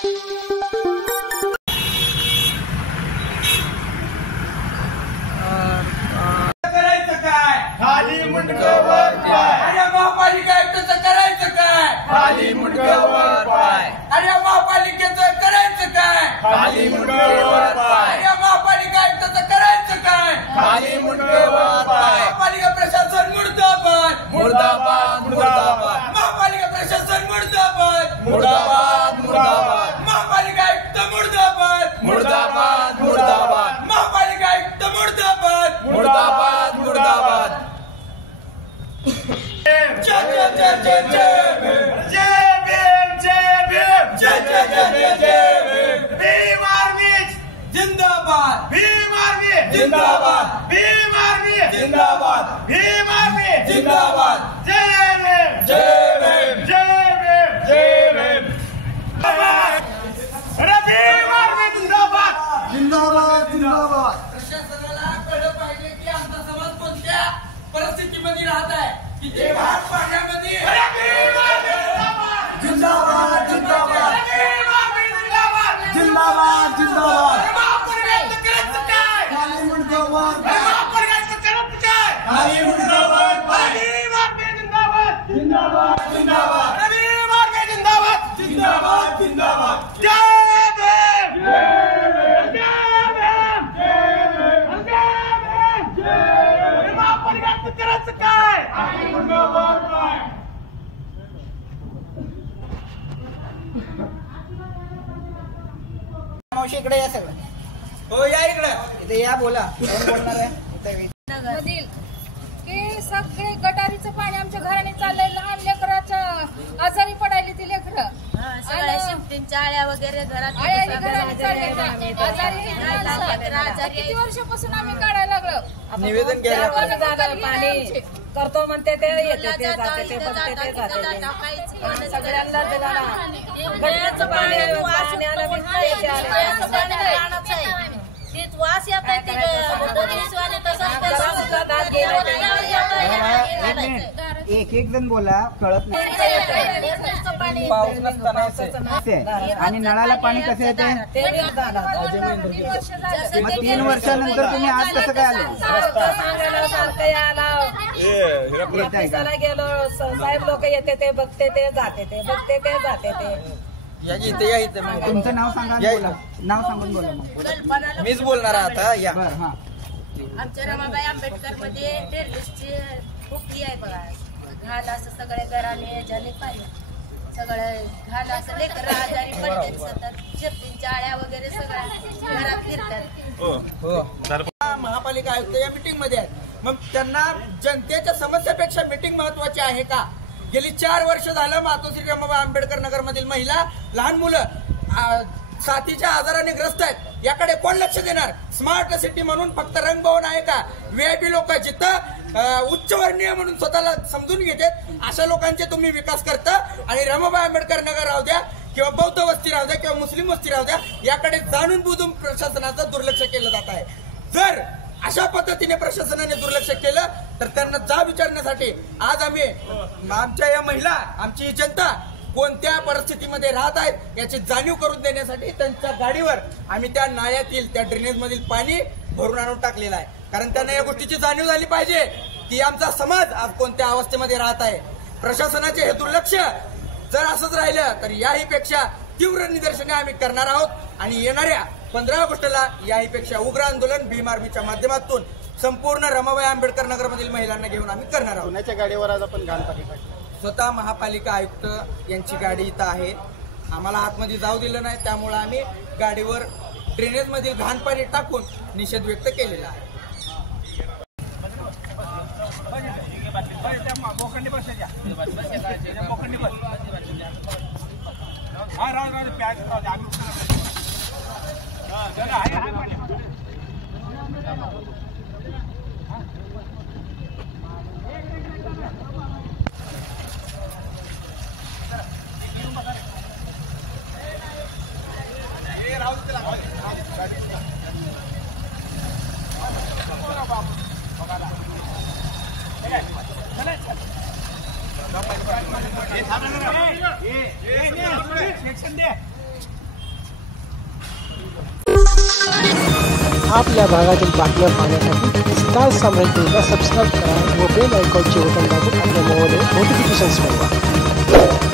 खाली मुंडकावर पाय. अरे महापालिका आयुक्ताचं करायचं काय? खाली मुंडकावर पाय. अरे महापालिकेचं करायचं काय? खाली मुंडकावर पाय. अरे महापालिका आयुक्ताचं करायचं काय? खाली मुंडकावर पाय. महापालिका प्रशासन मुर्दाबाद. मुर्दाबाद मुर्दाबाद. महापालिका प्रशासन मुर्दाबाद. मुर्दाबाद मुर्दाबाद. महापालिका आयुक्त मुर्दाबाद. मुर्दाबाद मुर्दाबाद. महापालिका आयुक्त मुर्दाबाद. मुर्दाबाद मुर्दाबाद. जय जय जय जय जय जय भीम जय भीम. जय जय जय जय जय भीम आर्मी जिंदाबाद. भीम आर्मी जिंदाबाद. भीम आर्मी जिंदाबाद. भीम आर्मी जिंदाबाद. जय भीम जय भीम. जय भीम जय भीम. अरे भीम आर्मी जिंदाबाद. जिंदाबाद जिंदाबाद. प्रशासनाला कळलं पाहिजे की आमचा समाज कोणत्या परिस्थितीमध्ये राहत आहे. तिथे भात पाण्यामध्ये अरे भीम आर्मी जिंदाबाद. जिंदाबाद जिंदाबाद. अरे भीम आर्मी जिंदाबाद. जिंदाबाद जिंदाबाद. अरे महापालिकेचं करायचं काय? खाली मुंडकावर अरे पाय. महापालिकेचं करायचं काय? खाली मुंडकावर अरे पाय. भीम आर्मी जिंदाबाद. जिंदाबाद जिंदाबाद. अरे भीम आर्मी जिंदाबाद. जिंदाबाद जिंदाबाद. जय भीम. जय भीम. जय भीम. अरे महापालिकेचं करायचं काय? खाली मुंडकावर पाय. मावशी इकडे या सगळं. हो या इकडं. इथे या बोला. कोण बोलणार आहे? मधील की सगळे गटारीचं पाणी आमच्या घराने चाललंय. लहान लेकराच्या आजारी पडायली ती लेकरं. सगळ्या शिफ्टींच्या आळ्या वगैरे घरात आजारी किती वर्षापासून आम्ही काढायला लागलो. निवेदन घ्यायला पाणी करतो म्हणते ते येते ते जाते ते बघते ते जाते ते. सगळ्यांना गटारचं तीच वास येत आहे ते पोलिसवाले एक एक जण बोला कळत नाही. पाऊस नसताना असे आणि नळाला पाणी कसं येते? मग 3 वर्षानंतर तुम्ही आज कसं काय आलो? गेलो साहेब लोक येते ते बघते ते जाते ते बघते ते जाते ते. या इथे तुमचं नाव सांगा आणि बोला. नाव सांगून बोला मग. मीच बोलणार आहे आता. या बरं हा. आमच्या रमाबाई आंबेडकर मध्ये टेररिस्टची खूप आहे बघा. घाल असं सगळे घराने याच्याने पाहिजे सगळं घाल असं लेकर आजारी पडतात. सतत शेतीच्या आळ्या वगैरे सगळ्या घरात फिरतात. हो. महापालिका आयुक्त या मीटिंग मध्ये आहेत. मग त्यांना जनतेच्या समस्यापेक्षा मीटिंग महत्वाची आहे का? गेली 4 वर्ष झालं मातोश्री रमाबाई आंबेडकर नगर मधील महिला लहान मुलं साथीच्या आजाराने ग्रस्त आहेत. याकडे कोण लक्ष देणार? स्मार्ट सिटी म्हणून फक्त रंगभवन आहे का? व्हीआयपी लोक जिथं उच्चवर्णीय म्हणून स्वतःला समजून घेतात अशा लोकांचे तुम्ही विकास करता आणि रमाबाई आंबेडकर नगर राहू द्या किंवा बौद्ध वस्ती राहू द्या किंवा मुस्लिम वस्ती राहू द्या याकडे जाणून बुजून प्रशासनाचं दुर्लक्ष केलं जात आहे. जर अशा पद्धतीने प्रशासनाने दुर्लक्ष केलं तर त्यांना जा विचारण्यासाठी आज आम्ही आमच्या या महिला आमची जनता कोणत्या परिस्थितीमध्ये राहत आहेत याची जाणीव करून देण्यासाठी त्यांच्या गाडीवर आम्ही त्या नाल्यातील त्या ड्रेनेज मधील पाणी भरून आणून टाकलेलं आहे. कारण त्यांना या गोष्टीची जाणीव झाली पाहिजे की आमचा समाज आज कोणत्या अवस्थेमध्ये राहत आहे. प्रशासनाचे हे दुर्लक्ष जर असंच राहिलं तर याहीपेक्षा तीव्र निदर्शने आम्ही करणार आहोत आणि येणाऱ्या 15 ऑगस्टला याहीपेक्षा उग्र आंदोलन भीम आर्मीच्या माध्यमातून संपूर्ण रमाबाई आंबेडकर नगरमधील महिलांना घेऊन आम्ही करणार आहोत. पुण्याच्या गाडीवर आज आपण घाण टाकली. स्वतः महापालिका आयुक्त यांची गाडी इथं आहे. आम्हाला आतमध्ये जाऊ दिलं नाही त्यामुळे आम्ही गाडीवर ड्रेनेज मधील घाण पाणी टाकून निषेध व्यक्त केलेला आहे. आपल्या भागातील बातम्या पाहण्यासाठी स्टार साम्राज्य न्यूजला सबस्क्राईब करा व बेल आयकॉनचे बटन दाबून आपल्या मोबाईलवर नोटिफिकेशन्स मिळवा.